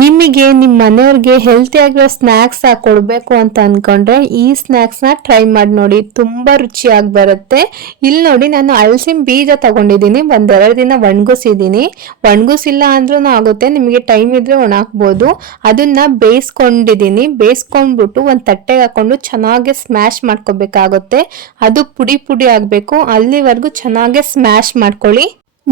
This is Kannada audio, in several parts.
ನಿಮಗೆ ನಿಮ್ಮ ಮನೆಯವ್ರಿಗೆ ಹೆಲ್ತಿ ಆಗಿರೋ ಸ್ನ್ಯಾಕ್ಸ್ ಕೊಡಬೇಕು ಅಂತ ಅನ್ಕೊಂಡ್ರೆ ಈ ಸ್ನ್ಯಾಕ್ಸ್ನ ಟ್ರೈ ಮಾಡಿ ನೋಡಿ, ತುಂಬಾ ರುಚಿಯಾಗಿ ಬರುತ್ತೆ. ಇಲ್ಲಿ ನೋಡಿ, ನಾನು ಹಲಸಿನ ಬೀಜ ತಗೊಂಡಿದ್ದೀನಿ, ಒಂದೆರಡು ದಿನ ಒಣಗಿಸಿದ್ದೀನಿ. ಒಣಗಿಸಿಲ್ಲ ಅಂದ್ರೂ ಆಗುತ್ತೆ, ನಿಮಗೆ ಟೈಮ್ ಇದ್ರೆ ಒಣಾಕ್ಬೋದು. ಅದನ್ನ ಬೇಯಿಸ್ಕೊಂಡಿದ್ದೀನಿ. ಬೇಯಿಸ್ಕೊಂಡ್ಬಿಟ್ಟು ಒಂದು ತಟ್ಟೆಗೆ ಹಾಕೊಂಡು ಚೆನ್ನಾಗಿ ಸ್ಮ್ಯಾಶ್ ಮಾಡ್ಕೋಬೇಕಾಗುತ್ತೆ. ಅದು ಪುಡಿ ಪುಡಿ ಆಗಬೇಕು, ಅಲ್ಲಿವರೆಗೂ ಚೆನ್ನಾಗಿ ಸ್ಮ್ಯಾಶ್ ಮಾಡ್ಕೊಳ್ಳಿ.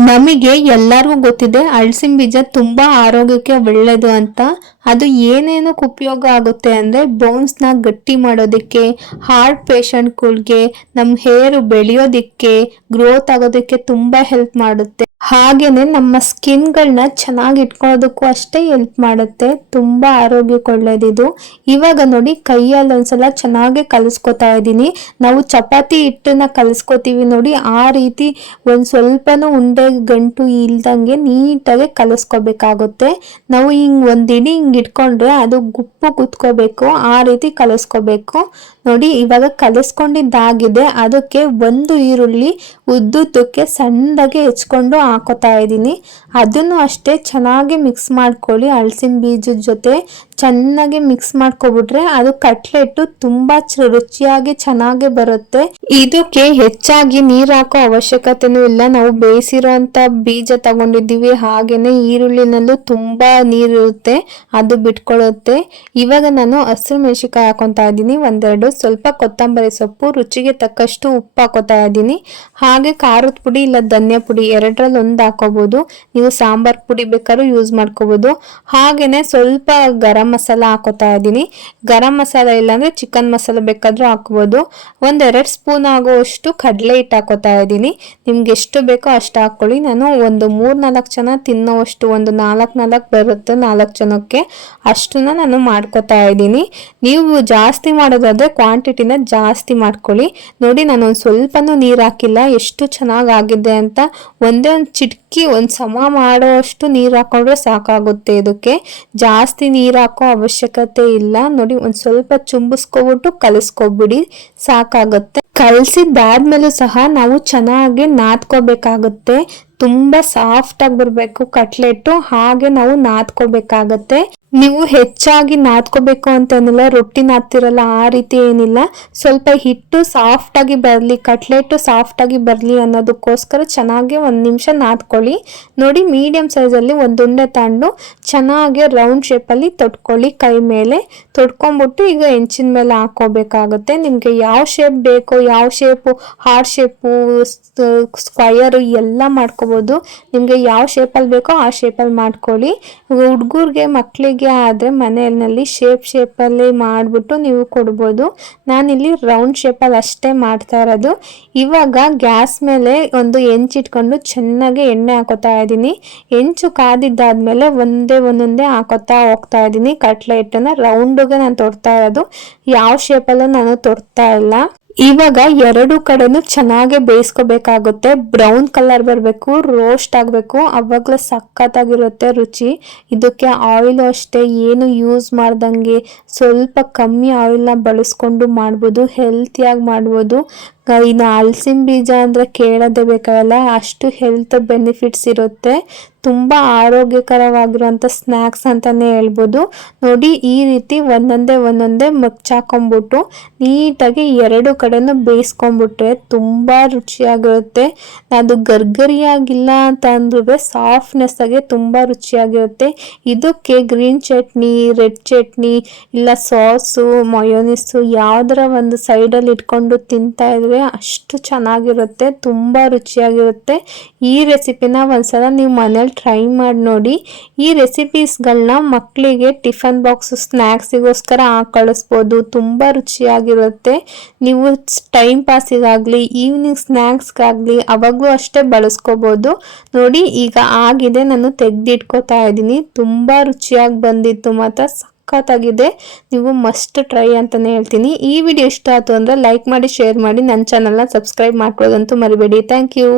ನಮಗೆ ಎಲ್ಲರಿಗೂ ಗೊತ್ತಿದೆ ಹಲಸಿನ ಬೀಜ ತುಂಬಾ ಆರೋಗ್ಯಕ್ಕೆ ಒಳ್ಳೇದು ಅಂತ. ಅದು ಏನೇನಕ್ಕೆ ಉಪಯೋಗ ಆಗುತ್ತೆ ಅಂದರೆ ಬೋನ್ಸ್ನ ಗಟ್ಟಿ ಮಾಡೋದಕ್ಕೆ, ಹಾರ್ಟ್ ಪೇಷಂಟ್ಗಳಿಗೆ, ನಮ್ಮ ಹೇರ್ ಬೆಳೆಯೋದಕ್ಕೆ, ಗ್ರೋತ್ ಆಗೋದಕ್ಕೆ ತುಂಬ ಹೆಲ್ಪ್ ಮಾಡುತ್ತೆ. ಹಾಗೇನೆ ನಮ್ಮ ಸ್ಕಿನ್ಗಳನ್ನ ಚೆನ್ನಾಗಿ ಇಟ್ಕೊಳ್ಳೋದಕ್ಕೂ ಅಷ್ಟೇ ಹೆಲ್ಪ್ ಮಾಡುತ್ತೆ. ತುಂಬ ಆರೋಗ್ಯಕ್ಕೆ ಒಳ್ಳೇದಿದು. ಇವಾಗ ನೋಡಿ, ಕೈಯಲ್ಲಿ ಒಂದ್ಸಲ ಚೆನ್ನಾಗಿ ಕಲಿಸ್ಕೊತಾ ಇದ್ದೀನಿ. ನಾವು ಚಪಾತಿ ಹಿಟ್ಟನ್ನ ಕಲಿಸ್ಕೊತೀವಿ ನೋಡಿ, ಆ ರೀತಿ ಒಂದು ಸ್ವಲ್ಪನೂ ಉಂಡೆ ಗಂಟು ಇಲ್ದಂಗೆ ನೀಟಾಗಿ ಕಲಿಸ್ಕೋಬೇಕಾಗುತ್ತೆ. ನಾವು ಹಿಂಗೆ ಒಂದಿಡಿ ಹಿಂಗೆ ಇಟ್ಕೊಂಡ್ರೆ ಅದು ಗುಪ್ಪು ಕುತ್ಕೋಬೇಕು, ಆ ರೀತಿ ಕಲಿಸ್ಕೋಬೇಕು. ನೋಡಿ, ಇವಾಗ ಕಲಿಸ್ಕೊಂಡಿದ್ದಾಗಿದೆ. ಅದಕ್ಕೆ ಒಂದು ಈರುಳ್ಳಿ ಉದ್ದುದ್ದಕ್ಕೆ ಸಣ್ಣದಾಗಿ ಹೆಚ್ಕೊಂಡು ಹಾಕೋತಾ ಇದ್ದೀನಿ. ಅದನ್ನು ಅಷ್ಟೇ ಚೆನ್ನಾಗಿ ಮಿಕ್ಸ್ ಮಾಡ್ಕೊಳ್ಳಿ. ಹಲಸಿನ ಬೀಜದ ಜೊತೆ ಚೆನ್ನಾಗಿ ಮಿಕ್ಸ್ ಮಾಡ್ಕೊಬಿಟ್ರೆ ಅದು ಕಟ್ಲೆಟ್ಟು ತುಂಬಾ ರುಚಿಯಾಗಿ ಚೆನ್ನಾಗಿ ಬರುತ್ತೆ. ಇದಕ್ಕೆ ಹೆಚ್ಚಾಗಿ ನೀರು ಹಾಕೋ ಅವಶ್ಯಕತೆನೂ ಇಲ್ಲ. ನಾವು ಬೇಯಿಸಿರೋ ಅಂತ ಬೀಜ ತಗೊಂಡಿದ್ದೀವಿ, ಹಾಗೇನೆ ಈರುಳ್ಳಿನಲ್ಲೂ ತುಂಬಾ ನೀರಿರುತ್ತೆ, ಅದು ಬಿಟ್ಕೊಳ್ಳುತ್ತೆ. ಇವಾಗ ನಾನು ಹಸಿರು ಮೆಣಸಿನಕಾಯಿ ಹಾಕೊತಾ ಇದ್ದೀನಿ, ಒಂದೆರಡು, ಸ್ವಲ್ಪ ಕೊತ್ತಂಬರಿ ಸೊಪ್ಪು, ರುಚಿಗೆ ತಕ್ಕಷ್ಟು ಉಪ್ಪು ಹಾಕೋತಾ ಇದ್ದೀನಿ. ಹಾಗೆ ಖಾರದ ಪುಡಿ ಇಲ್ಲ ಧನಿಯಾ ಪುಡಿ ಎರಡರಲ್ಲಿ ಒಂದು ಹಾಕೋಬಹುದು. ನೀವು ಸಾಂಬಾರ್ ಪುಡಿ ಬೇಕಾದ್ರೂ ಯೂಸ್ ಮಾಡ್ಕೋಬಹುದು. ಹಾಗೇನೆ ಸ್ವಲ್ಪ ಗರಂ ಮಸಾಲ ಹಾಕೋತಾ ಇದ್ದೀನಿ. ಗರಂ ಮಸಾಲ ಇಲ್ಲಾಂದ್ರೆ ಚಿಕನ್ ಮಸಾಲ ಬೇಕಾದ್ರೂ ಹಾಕೋಬಹುದು. ಒಂದೆರಡು ಸ್ಪೂನ್ ಆಗುವಷ್ಟು ಕಡಲೆ ಹಿಟ್ಟು ಹಾಕೋತಾ ಇದ್ದೀನಿ. ನಿಮ್ಗೆ ಎಷ್ಟು ಬೇಕೋ ಅಷ್ಟು ಹಾಕೊಳ್ಳಿ. ನಾನು ಒಂದು 3-4 ಜನ ತಿನ್ನೋವಷ್ಟು, ಒಂದು 4 ಬರುತ್ತೆ 4 ಜನಕ್ಕೆ, ಅಷ್ಟನ್ನ ನಾನು ಮಾಡ್ಕೋತಾ ಇದ್ದೀನಿ. ನೀವು ಜಾಸ್ತಿ ಮಾಡೋದಾದ್ರೆ ಕ್ವಾಂಟಿಟಿನ ಜಾಸ್ತಿ ಮಾಡ್ಕೊಳ್ಳಿ. ನೋಡಿ, ನಾನು ಒಂದು ಸ್ವಲ್ಪನೂ ನೀರು ಹಾಕಿಲ್ಲ, ಎಷ್ಟು ಚೆನ್ನಾಗಿ ಆಗಿದೆ ಅಂತ. ಒಂದೇ ಒಂದು ಚಿಟಕಿ ಒಂದು ಸಮ ಮಾಡೋವಷ್ಟು ನೀರು ಹಾಕೊಂಡ್ರೆ ಸಾಕಾಗುತ್ತೆ. ಇದಕ್ಕೆ ಜಾಸ್ತಿ ನೀರು ಹಾಕೋ ಅವಶ್ಯಕತೆ ಇಲ್ಲ. ನೋಡಿ, ಒಂದು ಸ್ವಲ್ಪ ಚುಂಬಿಸ್ಕೊಬಿಟ್ಟು ಕಲಿಸ್ಕೊಬಿಡಿ, ಸಾಕಾಗುತ್ತೆ. ಕಲಸಿದ್ದಾದ್ಮೇಲೂ ಸಹ ನಾವು ಚೆನ್ನಾಗಿ ನಾದ್ಕೋಬೇಕಾಗುತ್ತೆ. ತುಂಬಾ ಸಾಫ್ಟ್ ಆಗಿ ಬರಬೇಕು ಕಟ್ಲೆಟ್ಟು, ಹಾಗೆ ನಾವು ನಾದ್ಕೋಬೇಕಾಗತ್ತೆ. ನೀವು ಹೆಚ್ಚಾಗಿ ನಾದ್ಕೋಬೇಕು ಅಂತೇನಿಲ್ಲ, ರೊಟ್ಟಿ ನಾದ್ತಿರಲ್ಲ ಆ ರೀತಿ ಏನಿಲ್ಲ. ಸ್ವಲ್ಪ ಹಿಟ್ಟು ಸಾಫ್ಟ್ ಆಗಿ ಬರಲಿ, ಕಟ್ಲೆಟ್ಟು ಸಾಫ್ಟ್ ಆಗಿ ಬರಲಿ ಅನ್ನೋದಕ್ಕೋಸ್ಕರ ಚೆನ್ನಾಗಿ 1 ನಿಮಿಷ ನಾದ್ಕೊಳ್ಳಿ. ನೋಡಿ, ಮೀಡಿಯಂ ಸೈಜಲ್ಲಿ ಒಂದು ಉಂಡೆ ತಗೊಂಡು ಚೆನ್ನಾಗಿ ರೌಂಡ್ ಶೇಪಲ್ಲಿ ತೊಟ್ಕೊಳ್ಳಿ. ಕೈ ಮೇಲೆ ತೊಟ್ಕೊಂಡ್ಬಿಟ್ಟು ಈಗ ಹೆಂಚಿನ ಮೇಲೆ ಹಾಕೋಬೇಕಾಗುತ್ತೆ. ನಿಮಗೆ ಯಾವ ಶೇಪ್ ಬೇಕೋ, ಯಾವ ಶೇಪು, ಹಾರ್ಟ್ ಶೇಪು, ಸ್ಕ್ವಯರು ಎಲ್ಲ ಮಾಡ್ಕೋಬೋದು. ನಿಮಗೆ ಯಾವ ಶೇಪಲ್ಲಿ ಬೇಕೋ ಆ ಶೇಪಲ್ಲಿ ಮಾಡ್ಕೊಳ್ಳಿ. ಹುಡುಗರಿಗೆ, ಮಕ್ಕಳಿಗೆ ಆದರೆ ಮನೆಯಲ್ಲಿ ಶೇಪಲ್ಲಿ ಮಾಡಿಬಿಟ್ಟು ನೀವು ಕೊಡ್ಬೋದು. ನಾನಿಲ್ಲಿ ರೌಂಡ್ ಶೇಪಲ್ಲಿ ಅಷ್ಟೇ ಮಾಡ್ತಾ ಇರೋದು. ಇವಾಗ ಗ್ಯಾಸ್ ಮೇಲೆ ಒಂದು ಹೆಂಚಿಟ್ಕೊಂಡು ಚೆನ್ನಾಗಿ ಎಣ್ಣೆ ಹಾಕೋತಾ ಇದ್ದೀನಿ. ಹೆಂಚು ಕಾದಿದ್ದಾದ್ಮೇಲೆ ಒಂದೊಂದೇ ಹಾಕೋತಾ ಹೋಗ್ತಾ ಇದ್ದೀನಿ. ಕಟ್ಲೆಟ್ಟನ್ನ ರೌಂಡ್ಗೆ ನಾನು ತೊಡ್ತಾ ಇರೋದು, ಯಾವ ಶೇಪಲ್ಲೂ ನಾನು ತೊಡ್ತಾ ಇಲ್ಲ. ಇವಾಗ ಎರಡು ಕಡೆನೂ ಚೆನ್ನಾಗಿ ಬೇಯಿಸ್ಕೋಬೇಕಾಗುತ್ತೆ. ಬ್ರೌನ್ ಕಲರ್ ಬರಬೇಕು, ರೋಸ್ಟ್ ಆಗಬೇಕು, ಅವಾಗಲೇ ಸಖತ್ತಾಗಿರುತ್ತೆ ರುಚಿ. ಇದಕ್ಕೆ ಆಯಿಲ್ ಅಷ್ಟೇ ಏನು ಯೂಸ್ ಮಾಡ್ದಂಗೆ ಸ್ವಲ್ಪ ಕಮ್ಮಿ ಆಯಿಲ್ನ ಬಳಸ್ಕೊಂಡು ಮಾಡ್ಬೋದು, ಹೆಲ್ತಿಯಾಗಿ ಮಾಡ್ಬೋದು. ಇನ್ನು ಹಲಸಿನ ಬೀಜ ಅಂದರೆ ಕೇಳೋದೇ ಬೇಕಾಗಲ್ಲ, ಅಷ್ಟು ಹೆಲ್ತ್ ಬೆನಿಫಿಟ್ಸ್ ಇರುತ್ತೆ. ತುಂಬ ಆರೋಗ್ಯಕರವಾಗಿರುವಂಥ ಸ್ನ್ಯಾಕ್ಸ್ ಅಂತಲೇ ಹೇಳ್ಬೋದು. ನೋಡಿ, ಈ ರೀತಿ ಒಂದೊಂದೇ ಮಗ್ಚಾಕೊಂಬಿಟ್ಟು ನೀಟಾಗಿ ಎರಡು ಕಡೆನೂ ಬೇಯಿಸ್ಕೊಂಬಿಟ್ರೆ ತುಂಬ ರುಚಿಯಾಗಿರುತ್ತೆ. ಅದು ಗರ್ಗರಿಯಾಗಿಲ್ಲ ಅಂತ ಅಂದ್ರೂ ಸಾಫ್ಟ್ನೆಸ್ ಆಗಿ ತುಂಬ ರುಚಿಯಾಗಿರುತ್ತೆ. ಇದಕ್ಕೆ ಗ್ರೀನ್ ಚಟ್ನಿ, ರೆಡ್ ಚಟ್ನಿ, ಇಲ್ಲ ಸಾಸು, ಮಯೋನಿಸು ಯಾವುದರ ಒಂದು ಸೈಡಲ್ಲಿ ಇಟ್ಕೊಂಡು ತಿಂತಾ ಇದ್ರೆ ಅಷ್ಟು ಚೆನ್ನಾಗಿರುತ್ತೆ, ತುಂಬ ರುಚಿಯಾಗಿರುತ್ತೆ. ಈ ರೆಸಿಪಿನ ಒಂದ್ಸಲ ನೀವು ಮನೇಲಿ ಟ್ರೈ ಮಾಡಿ ನೋಡಿ. ಈ ರೆಸಿಪೀಸ್ಗಳನ್ನ ಮಕ್ಕಳಿಗೆ ಟಿಫನ್ ಬಾಕ್ಸ್ ಸ್ನ್ಯಾಕ್ಸಿಗೋಸ್ಕರ ಕಳಿಸ್ಬೋದು, ತುಂಬ ರುಚಿಯಾಗಿರುತ್ತೆ. ನೀವು ಟೈಮ್ ಪಾಸಿಗಾಗಲಿ, ಈವ್ನಿಂಗ್ ಸ್ನ್ಯಾಕ್ಸ್ಗಾಗಲಿ ಅವಾಗಲೂ ಅಷ್ಟೇ ಬಳಸ್ಕೋಬೋದು. ನೋಡಿ, ಈಗ ಆಗಿದೆ, ನಾನು ತೆಗೆದಿಟ್ಕೋತಾ ಇದ್ದೀನಿ. ತುಂಬ ರುಚಿಯಾಗಿ ಬಂದಿತ್ತು, ಮಾತ್ರ ಸಖತ್ತಾಗಿದೆ. ನೀವು ಮಸ್ಟ್ ಟ್ರೈ ಅಂತಲೇ ಹೇಳ್ತೀನಿ. ಈ ವಿಡಿಯೋ ಇಷ್ಟ ಆಯಿತು ಅಂದರೆ ಲೈಕ್ ಮಾಡಿ, ಶೇರ್ ಮಾಡಿ, ನನ್ನ ಚಾನಲ್ನ ಸಬ್ಸ್ಕ್ರೈಬ್ ಮಾಡ್ಕೊಳ್ಳೋದಂತೂ ಮರಿಬೇಡಿ. Thank you.